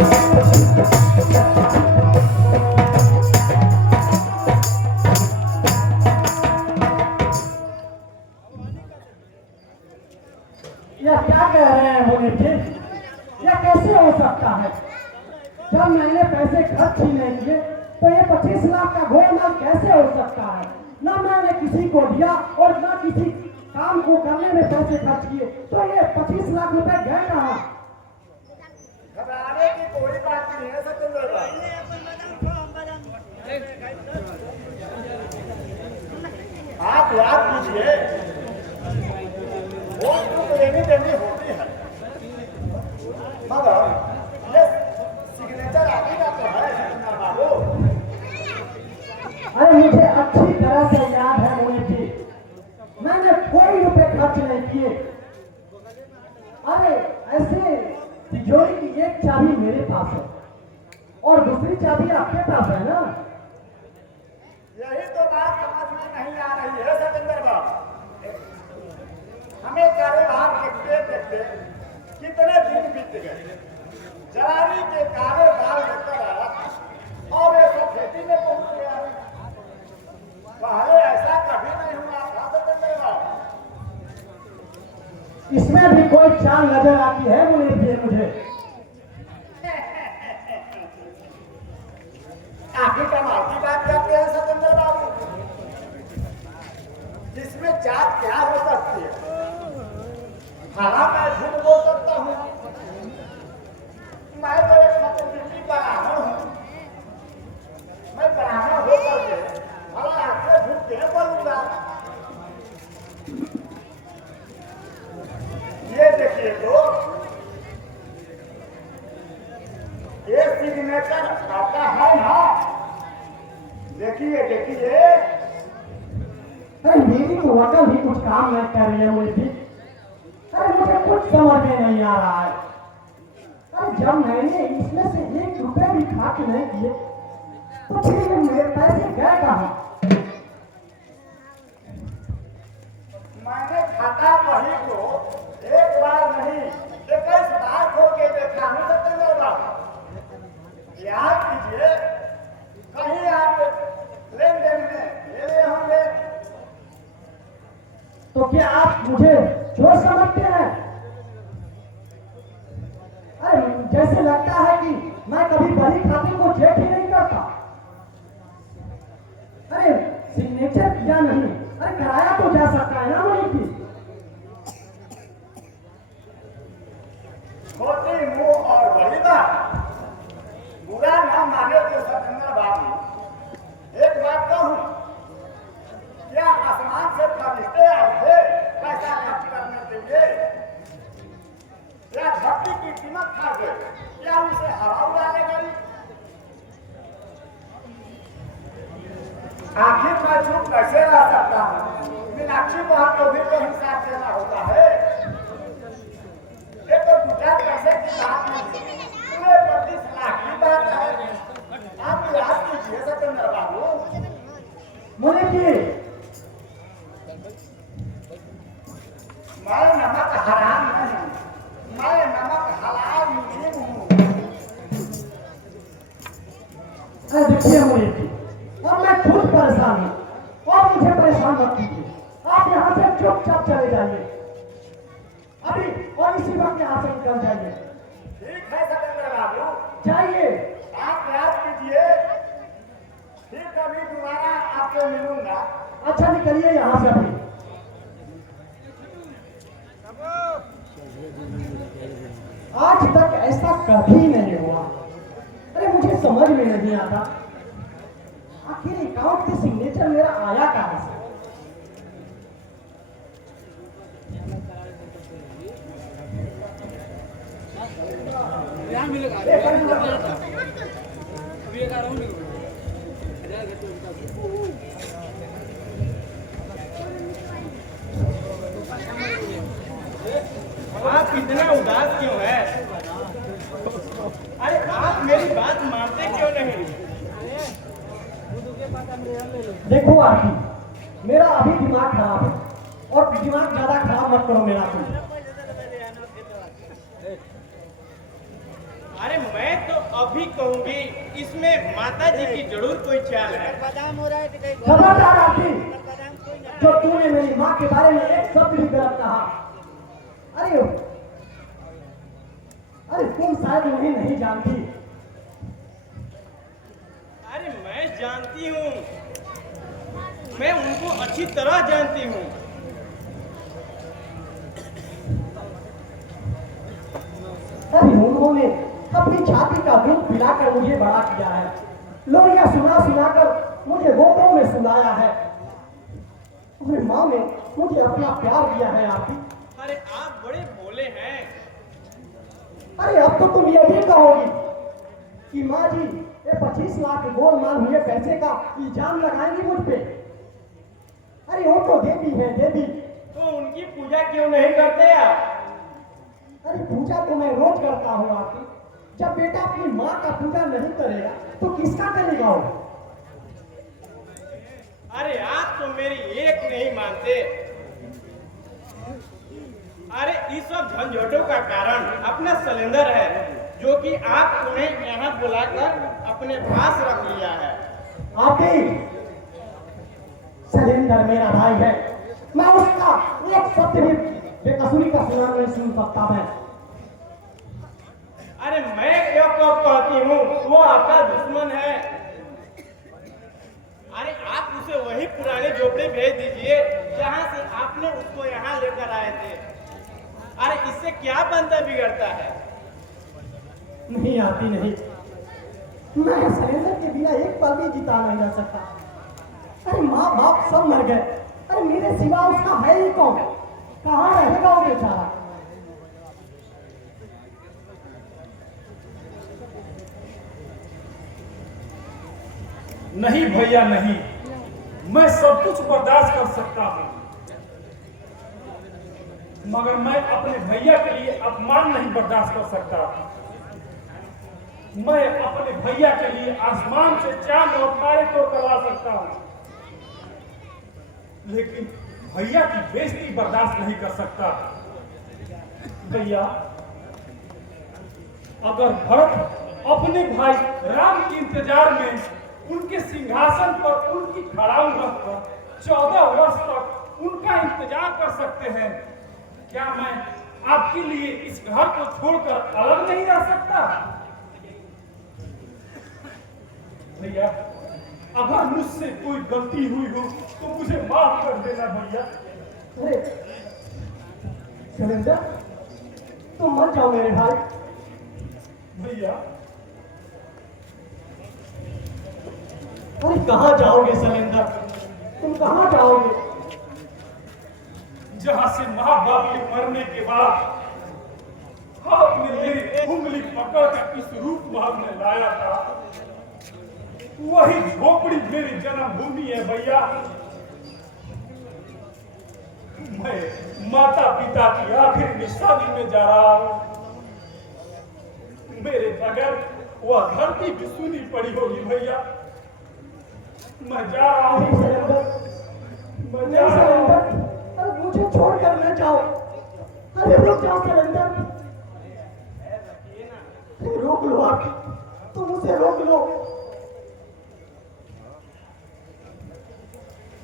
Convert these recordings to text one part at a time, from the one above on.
यह क्या कह रहे हैं मुनीम जी? यह कैसे हो सकता है? जब मैंने पैसे खर्च ही नहीं किए तो ये 25 लाख का गोलमाल कैसे हो सकता है? ना मैंने किसी को दिया और ना किसी काम को करने में पैसे खर्च किए, तो ये 25 लाख रुपए गए कहाँ? घबराने की कोई बात नहीं है सतेंद्र भाई। आप याद कीजिए, वो तो लेनी देनी होती है, मगर ये सिग्नेचर आदि का तो है सतेंद्र बाबू। अरे मुझे अच्छी तरह से याद है मुनीम जी, मैंने कोई रुपए खर्च नहीं किए। अरे ऐसे तिजोरी की एक चाबी मेरे पास है और दूसरी चाबी आपके पास है ना? यही तो बात समझ में नहीं आ रही है सतेंद्र बाबू। हमें कारोबार देखते देखते कितने दिन बीत गए। जवानी के काले बाल लेकर आया था और ये सब खेती में पहुंच गया। पहले ऐसा कभी नहीं हुआ था सतेंद्र बाबू। इसमें भी कोई चाल नजर आती है मुनीम जी मुझे। आखिर कमाल की बात करते हैं सतेंद्र बाबू। जिसमें चाल क्या हो सकती है? हाँ, मैं झूठ बोल सकता हूँ। मैं तो एक मतुल्य ब्राह्मण हूँ। मैं ब्राह्मण होकर के भला आखिर झूठ क्यों बोलूंगा? ये देखिए तो, ये सिग्नेचर आपका है ना? देखिए देखिए। अरे मेरी तो वकल भी कुछ काम नहीं कर रही है मुनीम जी। अरे मुझे कुछ समझ में नहीं आ रहा है। अरे जब मैंने इसमें से 1 रुपए भी खर्च नहीं किए तो फिर मेरे पैसे गए कहाँ? मैंने खाता बही को एक बार नहीं 21 बार खोल के देखा हूँ सतेंद्र बाबू। याद कीजिए, कहीं आप लेन देन में ले होंगे। तो क्या आप मुझे चोर समझते हैं? अरे जैसे लगता है कि मैं कभी बड़ी खाते को चेक ही नहीं करता। अरे सिग्नेचर किया नहीं, अरे कराया तो जा सकता है ना मुनीम जी? छोटी मुंह और बड़ी बात। बुरा ना माने तो सतेंद्र बाबू, एक बात कहूं, क्या आसमान से फरिश्ते आए थे पैसा खर्च करने के लिए? या धरती की कीमत खा गए? या उसे हवा उड़ाने गई? आखिर मैं चुप कैसे रह सकता हूँ? मीनाक्षी बहन को भी तो हिसाब देना होता है। ये तो 50 पैसे की बात नहीं, पूरे 25 लाख की बात है। आप याद कीजिए सतेंद्र बाबू। मुनीम जी, मैं नमक हराम नहीं, मैं नमक हलाल मुनीम हूँ। अरे देखिए मुनीम जी, अब मैं खुद परेशान हूँ और मुझे परेशान मत कीजिए। आप यहाँ से चुपचाप चले जाइए अभी, और इसी वक्त यहाँ से निकल जाइए। ठीक है सतेंद्र बाबू, जाइए। आप याद कीजिए, फिर कभी दोबारा आपसे मिलूंगा। अच्छा निकलिए यहाँ से अभी। आज तक ऐसा कभी नहीं हुआ। अरे मुझे समझ में नहीं आता, आखिर अकाउंट के सिग्नेचर मेरा आया कहाँ से? आप इतना उदास क्यों हैं? अरे आप मेरी बात मानते क्यों नहीं? देखो आखिर मेरा अभी दिमाग खराब है और दिमाग ज्यादा खराब मत करो मेरा तुम। अरे मैं तो अभी कहूंगी इसमें माता जी की जरूर कोई चाल है। खबरदार आरती, जो तूने मेरी माँ के बारे में एक शब्द भी गलत कहा। अरे अरे तुम शायद उन्हें नहीं जानती। अरे मैं जानती हूँ, मैं उनको अच्छी तरह जानती हूँ। अरे उन्होंने अपनी छाती का दूध पिलाकर मुझे बड़ा किया है, लोरियां सुना सुनाकर मुझे गोदों में सुलाया है। अपनी माँ ने मुझे अपना प्यार दिया है आरती। अरे आप बड़े भोले हैं। अरे अब तो तुम ये भी कहोगी कि माँ जी ये 25 लाख गोलमाल हुए पैसे का इल्जाम लगाएंगी मुझ पे। अरे वो तो देवी है देवी। तो उनकी पूजा क्यों नहीं करते आप? अरे पूजा तो मैं रोज करता हूँ आरती। जब बेटा अपनी माँ का पूजा नहीं करेगा तो किसका करेगा वो? अरे आप तो मेरी एक नहीं मानते। अरे इस सब झंझटों का कारण अपना सिलेंडर है, जो कि आप उन्हें यहाँ बुलाकर अपने पास रख लिया है। आरती, सिलेंडर मेरा भाई है, मैं उसका एक शब्द भी बेकसूरी का सुना नहीं सुन सकता मैं। अरे मैं क्यों कब कहती हूँ वो आपका दुश्मन है। अरे आप उसे वही पुराने झोपड़ी भेज दीजिए जहाँ से आपने उसको यहाँ लेकर आए थे। अरे इससे क्या बनता बिगड़ता है? नहीं आती नहीं, मैं सिलेंडर के बिना एक पल भी जिता नहीं रह सकता। अरे माँ बाप सब मर गए, अरे मेरे सिवा उसका है ही कौन? कहाँ रहेगा वो बेचारा? नहीं भैया नहीं, मैं सब कुछ बर्दाश्त कर सकता हूँ, मगर मैं अपने भैया के लिए अपमान नहीं बर्दाश्त कर सकता। मैं अपने भैया के लिए आसमान से चांद और तारे तोड़ करवा सकता हूँ, लेकिन भैया की बेइज्जती बर्दाश्त नहीं कर सकता। भैया, अगर भरत अपने भाई राम के इंतजार में उनके सिंहासन पर उनकी खड़ाऊ रखकर 14 वर्ष तक उनका इंतजार कर सकते हैं, क्या मैं आपके लिए इस घर को छोड़कर अलग नहीं रह सकता? भैया, अगर मुझसे कोई गलती हुई हो तो मुझे माफ कर देना भैया। अरे सिलेंडर, तुम मत जाओ मेरे भाई। भैया, अरे कहाँ जाओगे सिलेंडर, तुम कहाँ जाओगे? जहां से माँ बाप के मरने के बाद आपने मेरी उंगली पकड़कर इस रूप महल में लाया था, वही झोपड़ी मेरी जन्मभूमि है भैया। मैं माता पिता की आखिरी निशानी में जा रहा हूं। मेरे बगैर वह धरती भी सुनी पड़ी होगी भैया। मैं जा रहा हूं सिलेंडर, मैं जा रहा हूं। अरे मुझे छोड़कर न जाओ। अरे रुक जाओ सिलेंडर, रोक लो आप, तुम उसे रोक लो।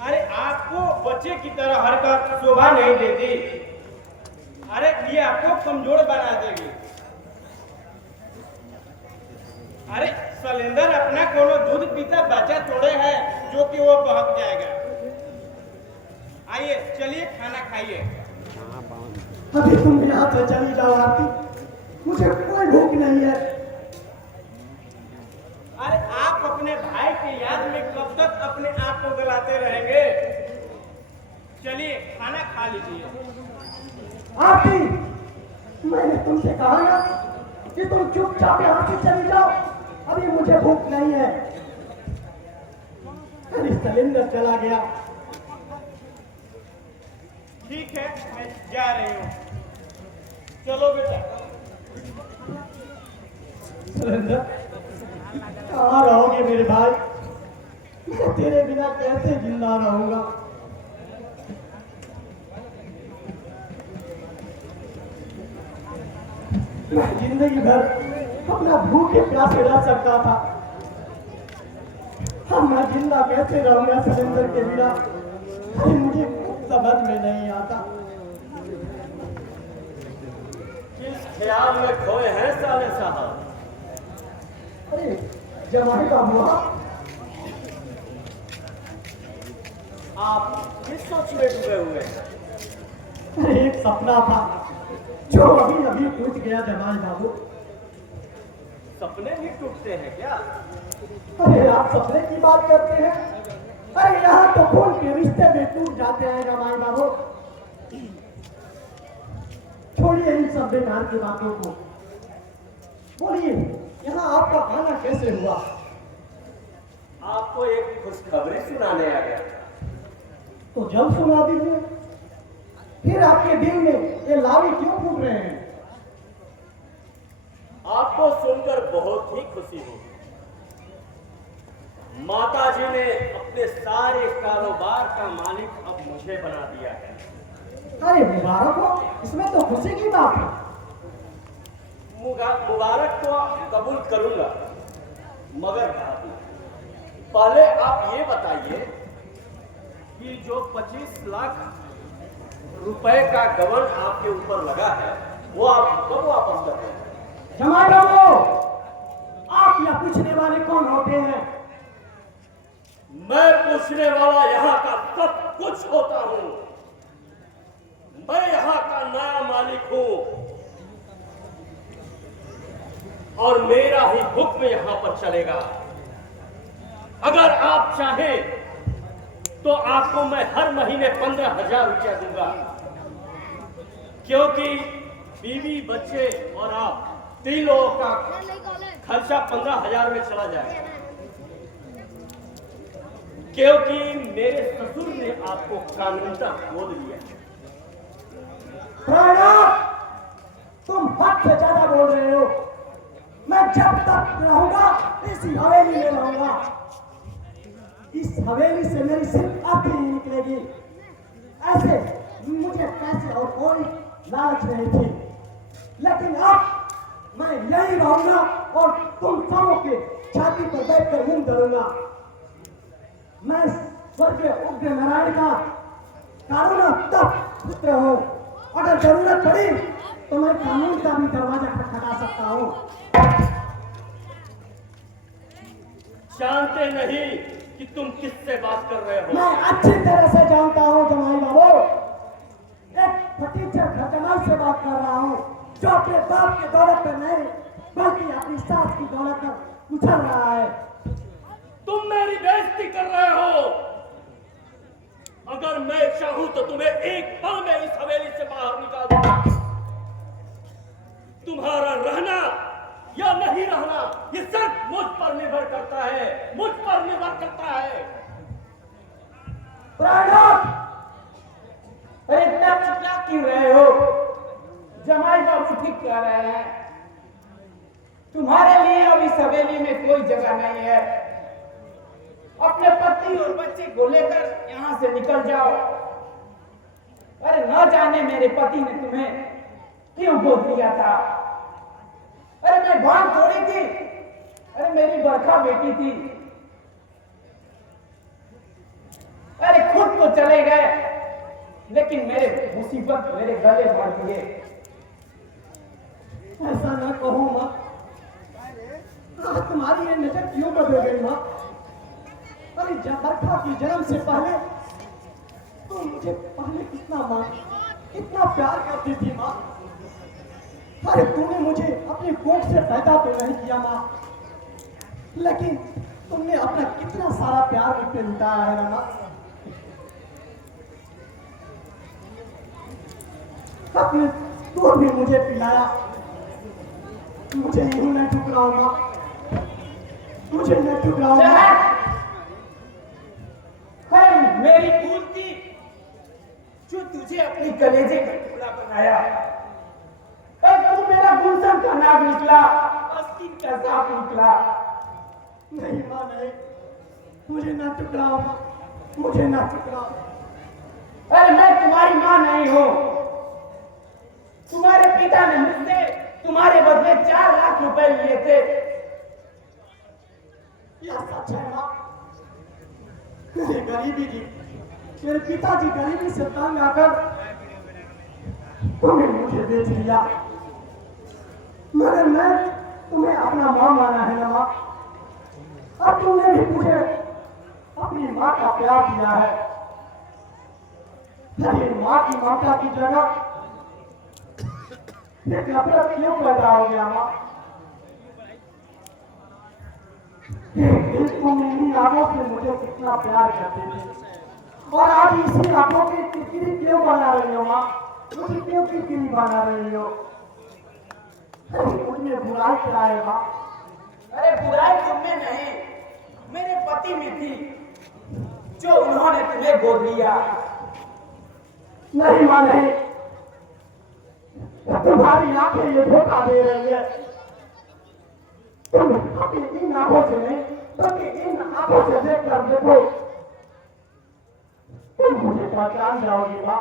अरे आपको बच्चे की तरह हरकत शोभा नहीं देती। अरे ये आपको कमजोर बना देगी। अरे सिलेंडर अपना कोनो दूध पीता बच्चा थोड़े है जो कि वो बहक जाएगा। आइए चलिए खाना खाइए। अभी तुम यहाँ से चली जाओ आरती, मुझे कोई भूख नहीं है। अरे आप अपने भाई की याद में कब तक अपने आप को गलाते रहेंगे? चलिए खाना खा लीजिए। आरती, मैंने तुमसे कहा ना कि तुम चुपचाप यहाँ से चली जाओ, अभी मुझे भूख नहीं है। अरे सिलेंडर चला गया। ठीक है मैं जा रही हूँ, चलो बेटा। सिलेंडर, कहाँ रहोगे मेरे भाई? मैं तेरे बिना कैसे जिंदा रहूंगा? मैं जिंदगी भर अपना भूखे प्यासे रह सकता था। हम मैं जिंदा कैसे रहूंगा शैलेंद्र के बिना? अरे मुझे कुछ समझ में नहीं आता। किस ख्याल में खोए हैं साले साहब? अरे जमाई बाबू, आप किस सोच में डूबे हुए हैं? अरे एक सपना था जो अभी अभी टूट गया जमाई बाबू। सपने भी टूटते हैं क्या? अरे आप सपने की बात करते हैं? अरे यहाँ तो खून के रिश्ते में टूट जाते हैं जमाई बाबू। छोड़िए इन सब बेकार की बातों को। बोलिए, यहाँ आपका आना कैसे हुआ? आपको एक खुशखबरी सुनाने आ गया। तो जल्द सुना दीजिए। फिर आपके दिल में ये लावी क्यों फूट रहे हैं? आपको सुनकर बहुत ही खुशी होगी। माताजी ने अपने सारे कारोबार का मालिक अब मुझे बना दिया है। अरे मुबारक हो, इसमें तो खुशी की बात है। मुबारक तो कबूल करूंगा, मगर पहले आप ये बताइए कि जो 25 लाख रुपए का गबन आपके ऊपर लगा है वो आप कब वापस कर रहे हैं? जमाई बाबू, आप यह पूछने वाले कौन होते हैं? मैं पूछने वाला यहाँ का सब कुछ होता हूँ। मैं यहाँ का नया मालिक हूँ और मेरा ही हुक्म यहाँ पर चलेगा। अगर आप चाहें तो आपको मैं हर महीने 15,000 रुपया दूंगा, क्योंकि बीवी, बच्चे और आप 3 लोगों का खर्चा 15,000 में चला जाएगा। क्योंकि मेरे ससुर ने आपको कानूनता गोद लिया। प्रणव, तुम हद से ज्यादा बोल रहे हो। मैं जब तक रहूंगा इस हवेली में रहूंगा। इस हवेली से मेरी सिर्फ आखिरी ही निकलेगी। ऐसे मुझे पैसे और कोई लालच नहीं थी, लेकिन अब मैं यही रहूंगा और तुम सबों के छाती पर बैठकर मुंह धरूंगा। मैं स्वर्गीय उग्र नारायण का कारुणात्मक पुत्र हूँ। अगर जरूरत पड़ी तो मैं कानून का भी दरवाजा खटखटा सकता हूँ। जानते नहीं कि तुम किससे बात कर रहे हो? मैं अच्छी तरह से जानता हूँ जमाई बाबू। एक फटीचर खतरनाक से बात कर रहा हूँ जो अपने बाप की दौलत पर नहीं बल्कि अपनी सास की दौलत पर उछल रहा है। तुम मेरी बेइज्जती कर रहे हो। अगर मैं चाहूं तो तुम्हें एक पल में इस हवेली से बाहर निकाल दूंगा। तुम्हारा रहना या नहीं रहना ये सिर्फ मुझ पर निर्भर करता है, मुझ पर निर्भर करता है। प्रणव, अरे इतना चिल्ला क्यों रहे हो? जमाई बाबू ठीक कह रहे हैं। तुम्हारे लिए अब इस हवेली में कोई जगह नहीं है। अपने पति और बच्चे को लेकर यहाँ से निकल जाओ। अरे न जाने मेरे पति ने तुम्हें क्यों गोद लिया था। अरे मैं भाग थोड़ी थी। अरे मेरी बरखा बेटी थी। अरे खुद तो चले गए, लेकिन मेरे मुसीबत मेरे गले बढ़ दिए। ऐसा ना कहो माँ। तुम्हारी ये नजर क्यों बदल गई माँ? अरे जब बरखा की जन्म से पहले तुम मुझे पहले कितना प्यार करती थी माँ। अरे तूने मुझे अपनी कोख से पैदा तो नहीं किया माँ, लेकिन तुमने अपना कितना सारा प्यार मुझ पे लुटाया है ना माँ। अपने दूध भी मुझे पिलाया। मुझे यूं नहीं ठुकराओ माँ, मुझे न ठुकराओ माँ। मेरी खून थी जो तुझे अपनी कलेजे का टुकड़ा बनाया। और तू मेरा गुलशन का नाग निकला, अस्किन का सांप निकला। नहीं माँ नहीं, मुझे ना टुकराओ माँ, मुझे ना टुकराओ। अरे मैं तुम्हारी माँ नहीं हूँ। तुम्हारे पिता ने मुझसे तुम्हारे बदले 4 लाख रुपए लिए थे। यह सच है माँ। मेरी गरीबी की, मेरे पिताजी गरीबी से तंग आकर तुमने मुझे बेच लिया, मगर मैं तुम्हें अपना माँ माना है ना माँ। अब तुमने भी मुझे अपनी माँ का प्यार दिया है। मेरी माँ की ममता की जगह एक नफरत क्यों पैदा हो गया माँ? एक दिन तुम इन आंखों से मुझे कितना प्यार करते थे और आज इसी आंखों की किरकिरी क्यों बना रही हो माँ? मुझे क्यों किरकिरी बना रही हो? मुझमें बुराई क्या है माँ? अरे बुराई तुम में नहीं, मेरे पति में थी, जो उन्होंने तुम्हें गोद लिया। नहीं माँ नहीं, तुम्हारी आंखें ये धोखा दे रही है। तुम अपनी इन आंखों से नहीं, बल्कि इन आंखों से देख कर देखो, तुम मुझे पहचान जाओगी माँ।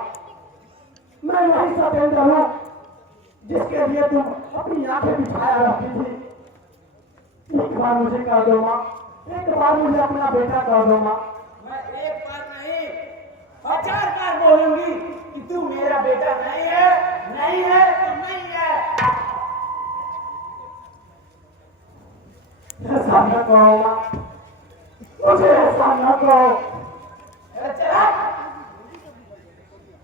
मैं वही सतेंद्र हूँ जिसके लिए तुम अपनी आंखें बिछाया रखती थी। एक बार मुझे कह दो माँ, एक बार मुझे अपना बेटा कह दो माँ। मैं एक बार नहीं 1000 बार बोलूंगी कि तू मेरा बेटा नहीं है, नहीं है तो नहीं है। ऐसा न कहो माँ, मुझे ऐसा न कहो। अरे चला,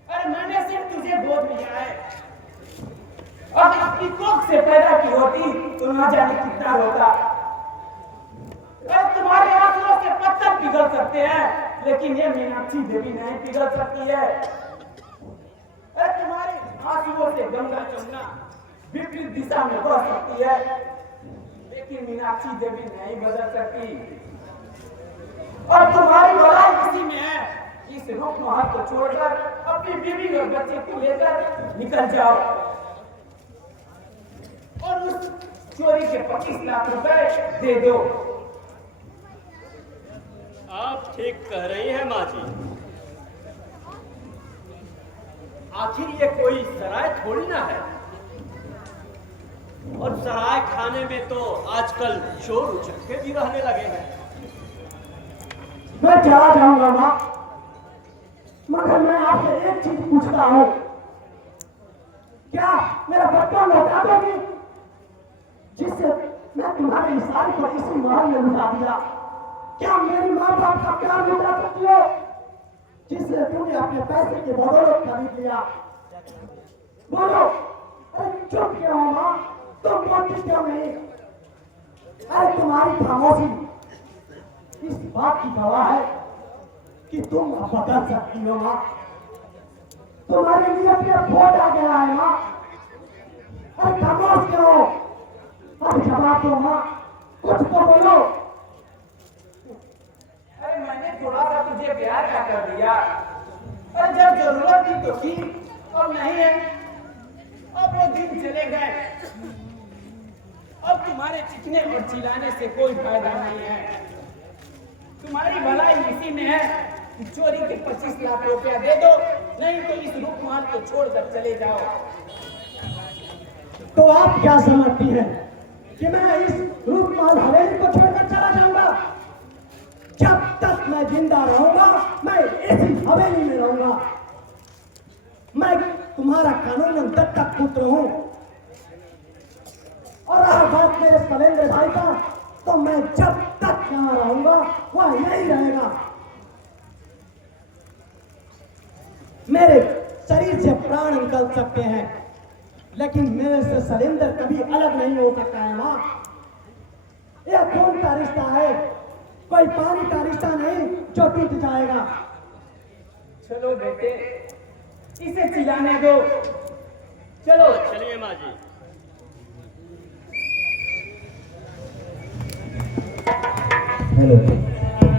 अरे मैंने सिर्फ तुझे गोद लिया है, और अपनी कोख से पैदा की होती तो ना जाने कितना होता। अरे तुम्हारे आंसुओं से पत्थर पिघल सकते हैं, लेकिन ये मीनाक्षी देवी नहीं पिघल सकती है। अरे तुम्हारे आंसुओं से गंगा जमुना विपरीत दिशा में बह सकती है, लेकिन मीनाक्षी देवी नहीं बदल सकती। और तुम्हारी भलाई इसी में है, इस रूप महल को छोड़कर अपनी बीवी और बच्चे को लेकर निकल जाओ और उस चोरी के 25 लाख रुपए दे दो। आप ठीक कह रही हैं माँ जी। आखिर ये कोई सराय थोड़ी ना है, और सराय खाने में तो आजकल चोर उचक्के भी रहने लगे हैं। मैं चला जाऊंगा माँ, मगर मैं आपसे एक चीज पूछता हूँ, क्या मेरा बच्चा लौटा दोगी जिससे मैं तुम्हारे इशारे पर इसी महल में लुटा दिया? क्या मेरी माँ बाप का प्यार लुटा सकती हो जिससे तुमने अपने पैसे के बदौलत खरीद लिया? बोलो, अरे चुप क्यों हो माँ, तुम बोलती क्यों नहीं? अरे तुम्हारी खामोशी इस बात की गवाह है कि तुम अब बदल सकती हो माँ। तुम्हारे लिए अपने वोट आ गया है माँ। अरे खामोश क्यों हो? अरे जवाब दो माँ, कुछ तो बोलो। अरे मैंने थोड़ा सा तुझे प्यार क्या कर दिया? अरे जब जरूरत थी तो की, अब नहीं है, अब वो दिन चले गए। अब तुम्हारे चिकने और चिल्लाने से कोई फायदा नहीं है। तुम्हारी भलाई इसी में है कि चोरी के 25 लाख रुपया दे दो, नहीं तो इस रूपमान को छोड़कर चले जाओ। तो आप क्या समझती हैं कि मैं इस रूपमाल हवेली को छोड़कर चला जाऊंगा? जब तक मैं जिंदा रहूंगा मैं इसी हवेली में रहूंगा। मैं तुम्हारा कानूनन दत्तक पुत्र हूं, और रहा बात मेरे सलेंद्र भाई का, तो मैं जब तक यहाँ रहूंगा वह यही रहेगा। मेरे शरीर से प्राण निकल सकते हैं, लेकिन मेरे से सलेंद्र कभी अलग नहीं हो सकता है माँ। यह खून का रिश्ता है, कोई पानी का रिश्ता नहीं जो टूट जाएगा। चलो बेटे, इसे चिल्लाने दो। चलो चलिए माँ जी। हेलो।